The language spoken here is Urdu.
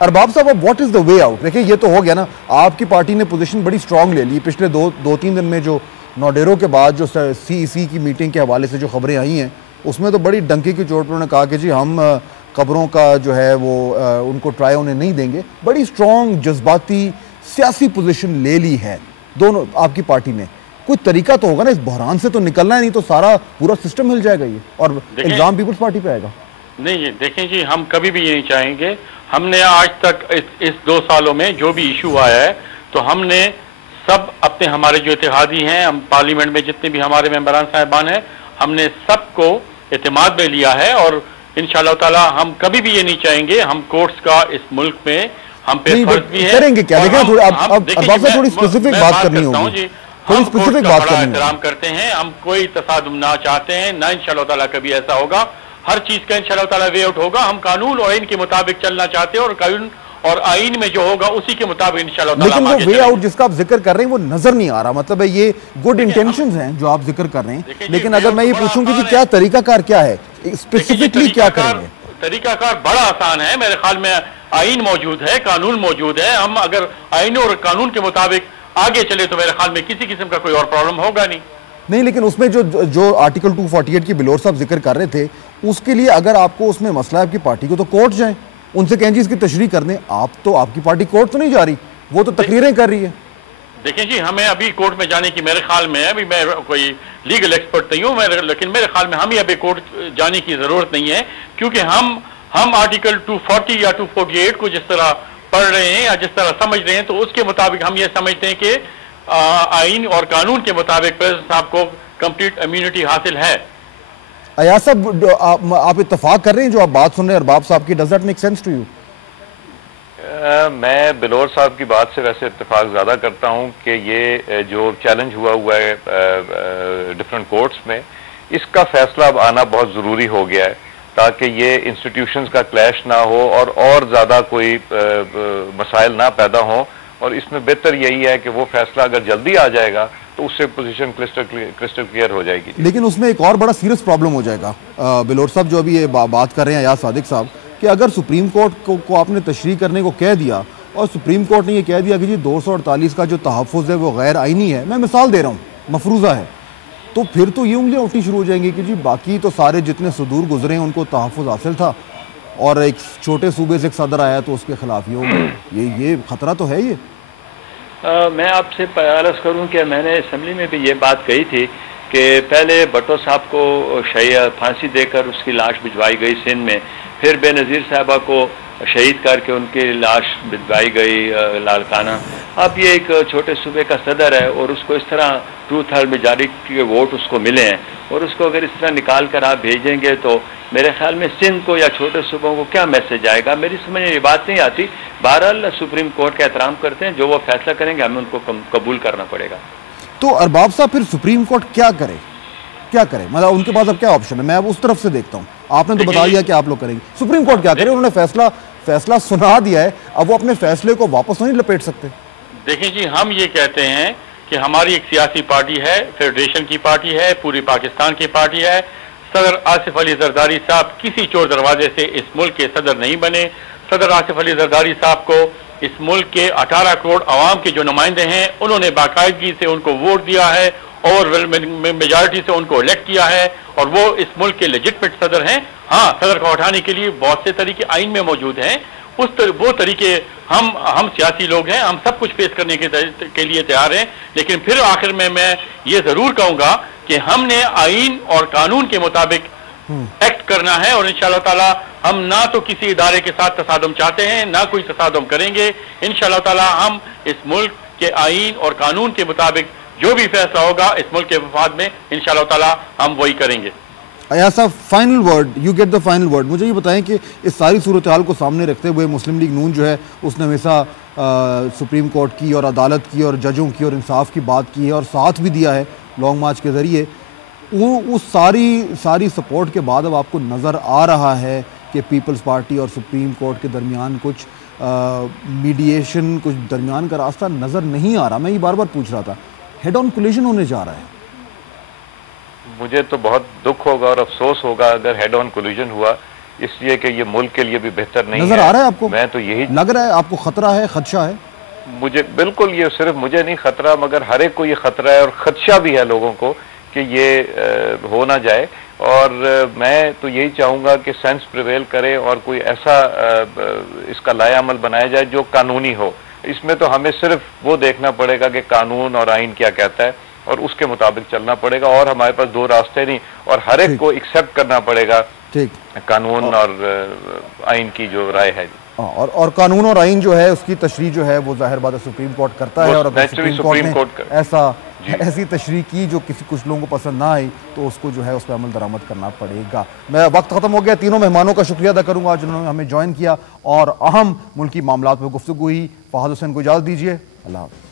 ارباب صاحب اب what is the way out? دیکھیں یہ تو ہو گیا نا، آپ کی پارٹی نے پوزیشن بڑی اسٹرانگ لے لی پچھلے دو تین دن میں، جو نوڈیرو کے بعد جو سی کی میٹنگ کے حوالے سے جو خبریں آئی ہیں اس میں تو بڑی ڈنکی کی چوٹ پر انہوں نے کہا کہ جی ہم قبروں کا جو ہے وہ ان کو ٹرائی انہیں نہیں دیں گے. بڑی اسٹرانگ جذباتی سیاسی پوزیشن لے لی ہے دونوں آپ کی پارٹی نے. کوئی طریقہ تو ہوگا نا اس بحران سے تو نکلنا ہے، نہیں تو سارا پورا سسٹم ہل جائے گا یہ اور الزام پیپلز پارٹی پہ آئے گا. نہیں دیکھیں جی، ہم کبھی بھی یہ نہیں چاہیں گے. ہم نے آج تک اس 2 سالوں میں جو بھی ایشو آیا ہے تو ہم نے سب اپنے ہمارے جو اتحادی ہیں، ہم پارلیمنٹ میں جتنے بھی ہمارے ممبران صاحبان ہیں، ہم نے سب کو اعتماد میں لیا ہے. اور انشاءاللہ تعالی ہم کبھی بھی یہ نہیں چاہیں گے، ہم کورٹس کا اس ملک میں ہم پہ فرض بھی ہے. کریں گے کیا؟ دیکھیں تھوڑی اسپیسیفک بات کرنی ہوگی. ہم کورٹ کا بڑا احترام کرتے ہیں، ہم کوئی تصادم نہ چاہتے ہیں، نہ انشاءاللہ تعالی کبھی ایسا ہوگا. ہر چیز کا انشاءاللہ تعالی وے آؤٹ ہوگا. ہم قانون اور آئین کے مطابق چلنا چاہتے ہیں اور قانون اور آئین میں جو ہوگا اسی کے مطابق انشاءاللہ تعالی. لیکن وہ وے آؤٹ جس کا آپ ذکر کر رہے ہیں وہ نظر نہیں آ رہا. مطلب ہے یہ گڈ انٹینشنز ہیں جو آپ ذکر کر رہے ہیں، لیکن اگر میں یہ پوچھوں کہ کیا طریقہ کار کیا ہے، اسپیسیفکلی کیا کریں گے؟ طریقہ کار بڑا آسان ہے میرے خیال میں. آئین موجود ہے، قانون موجود ہے. ہم اگر آئین اور قانون کے مطابق آگے چلے تو میرے خیال میں کسی قسم کا کوئی اور پرابلم ہوگا نہیں. لیکن اس میں جو آرٹیکل 248 کی بلور صاحب ذکر کر رہے تھے، اس کے لیے اگر آپ کو اس میں مسئلہ ہے آپ کی پارٹی کو تو کورٹ جائیں، ان سے کہیں جی اس کی تشریح کر دیں. آپ کی پارٹی کورٹ تو نہیں جا رہی، وہ تو تقریریں کر رہی ہے. دیکھیں جی، ہمیں ابھی کورٹ میں جانے کی میرے خیال میں ابھی میں کوئی لیگل ایکسپرٹ نہیں ہوں، لیکن میرے خیال میں ہمیں ابھی کورٹ جانے کی ضرورت نہیں ہے، کیونکہ ہم آرٹیکل 240 یا 248 کو جس طرح پڑھ رہے ہیں یا جس طرح سمجھ رہے ہیں تو اس کے مطابق ہم یہ سمجھتے ہیں کہ آئین اور قانون کے مطابق پریزیڈنٹ صاحب کو کمپلیٹ امیونٹی حاصل ہے. ایاز صاحب آپ اتفاق کر رہے ہیں جو آپ بات سن رہے ہیں ارباب صاحب کی؟ Does that make sense to you? میں بلور صاحب کی بات سے ویسے اتفاق زیادہ کرتا ہوں کہ یہ جو چیلنج ہوا ہے ڈفرینٹ کورٹس میں، اس کا فیصلہ اب آنا بہت ضروری ہو گیا ہے تاکہ یہ انسٹیٹیوشنز کا کلیش نہ ہو اور زیادہ کوئی مسائل نہ پیدا ہوں. اور اس میں بہتر یہی ہے کہ وہ فیصلہ اگر جلدی آ جائے گا تو اس سے پوزیشن کرسٹل کلیئر ہو جائے گی. لیکن اس میں ایک اور بڑا سیریس پرابلم ہو جائے گا بلور صاحب، جو ابھی یہ بات کر رہے ہیں ایاز صادق صاحب، کہ اگر سپریم کورٹ کو آپ نے تشریح کرنے کو کہہ دیا اور سپریم کورٹ نے یہ کہہ دیا کہ جی 248 کا جو تحفظ ہے وہ غیر آئینی ہے، میں مثال دے رہا ہوں، مفروضہ ہے، تو پھر تو یہ انگلیاں اٹھنی شروع ہو جائیں گی کہ جی باقی تو سارے جتنے صدور گزرے ہیں ان کو تحفظ حاصل تھا اور ایک چھوٹے صوبے سے ایک صدر آیا تو اس کے خلاف یہ ہوگا. یہ خطرہ تو ہے. یہ میں آپ سے عرض کروں کہ میں نے اسمبلی میں بھی یہ بات کہی تھی کہ پہلے بھٹو صاحب کو پھانسی دے کر اس کی لاش بھجوائی گئی سندھ میں، پھر بے نظیر صاحبہ کو شہید کر کے ان کی لاش بھجوائی گئی لاڑکانہ. اب یہ ایک چھوٹے صوبے کا صدر ہے اور اس کو اس طرح 2/3 میجارٹی کے ووٹ اس کو ملے ہیں اور اس کو اگر اس طرح نکال کر آپ بھیجیں گے تو میرے خیال میں سندھ کو یا چھوٹے صوبوں کو کیا میسج آئے گا؟ میری سمجھ میں یہ بات نہیں آتی. بہرحال سپریم کورٹ کا احترام کرتے ہیں، جو وہ فیصلہ کریں گے ہمیں ان کو قبول کرنا پڑے گا. تو ارباب صاحب پھر سپریم کورٹ کیا کرے؟ مطلب ان کے پاس اب کیا آپشن ہے؟ میں اب اس طرف سے دیکھتا ہوں. آپ نے تو بتا دیا کہ آپ لوگ کریں گے، سپریم کورٹ کیا کرے؟ انہوں نے فیصلہ سنا دیا ہے، اب وہ اپنے فیصلے کو واپس نہیں لپیٹ سکتے. دیکھیں جی، ہم یہ کہتے ہیں کہ ہماری ایک سیاسی پارٹی ہے، فیڈریشن کی پارٹی ہے، پوری پاکستان کی پارٹی ہے. صدر آصف علی زرداری صاحب کسی چور دروازے سے اس ملک کے صدر نہیں بنے. صدر آصف علی زرداری صاحب کو اس ملک کے 18 کروڑ عوام کے جو نمائندے ہیں انہوں نے باقاعدگی سے ان کو ووٹ دیا ہے، اوور میجارٹی سے ان کو الیکٹ کیا ہے اور وہ اس ملک کے لیجٹمیٹ صدر ہیں. ہاں، صدر کو اٹھانے کے لیے بہت سے طریقے آئین میں موجود ہیں، وہ طریقے ہم سیاسی لوگ ہیں، ہم سب کچھ فیس کرنے کے لیے تیار ہیں. لیکن پھر آخر میں یہ ضرور کہوں گا کہ ہم نے آئین اور قانون کے مطابق ایکٹ کرنا ہے اور انشاءاللہ تعالی ہم نہ تو کسی ادارے کے ساتھ تصادم چاہتے ہیں، نہ کوئی تصادم کریں گے. انشاءاللہ تعالی ہم اس ملک کے آئین اور قانون کے مطابق جو بھی فیصلہ ہوگا اس ملک کے مفاد میں انشاءاللہ تعالی ہم وہی کریں گے. ایاز صاحب، final word, you get the final word. مجھے یہ بتائیں کہ اس ساری صورتحال کو سامنے رکھتے ہوئے مسلم لیگ نون جو ہے اس نے ہمیشہ سپریم کورٹ کی اور عدالت کی اور ججوں کی اور انصاف کی بات کی ہے اور ساتھ بھی دیا ہے لانگ مارچ کے ذریعے. اس ساری سپورٹ کے بعد اب آپ کو نظر آ رہا ہے کہ پیپلز پارٹی اور سپریم کورٹ کے درمیان کچھ میڈیشن، کچھ درمیان کا راستہ نظر نہیں آ رہا؟ میں یہ بار بار پوچھ رہا تھا. ہیڈ آن کولیشن ہونے جا رہا ہے. مجھے تو بہت دکھ ہوگا اور افسوس ہوگا اگر ہیڈ آن کولیجن ہوا، اس لیے کہ یہ ملک کے لیے بھی بہتر نہیں ہے. نظر آ رہا ہے آپ کو؟ میں تو یہی لگ رہا ہے آپ کو خطرہ ہے، خدشہ ہے؟ مجھے بالکل، یہ صرف مجھے نہیں خطرہ، مگر ہر ایک کو یہ خطرہ ہے اور خدشہ بھی ہے لوگوں کو کہ یہ ہو نہ جائے. اور میں تو یہی چاہوں گا کہ سینس پریویل کرے اور کوئی ایسا اس کا لائحہ عمل بنایا جائے جو قانونی ہو. اس میں تو ہمیں صرف وہ دیکھنا پڑے گا کہ قانون اور آئین کیا کہتا ہے اور اس کے مطابق چلنا پڑے گا، اور ہمارے پاس دو راستے نہیں، اور ہر ایک کو ایکسیپٹ کرنا پڑے گا قانون اور آئین کی جو رائے ہے. اور قانون اور آئین جو ہے اس کی تشریح جو ہے وہ ظاہر بات ہے سپریم کورٹ کرتا ہے، اور اگر سپریم کورٹ نے ایسی تشریح کی جو کچھ لوگوں کو پسند نہ آئی تو اس کو جو ہے اس پہ عمل درآمد کرنا پڑے گا. میں وقت ختم ہو گیا. تینوں مہمانوں کا شکریہ ادا کروں گا جنہوں نے ہمیں جوائن کیا اور اہم ملکی معاملات پہ گفتگو ہوئی. فہد حسین کو اجازت دیجیے. اللہ حافظ.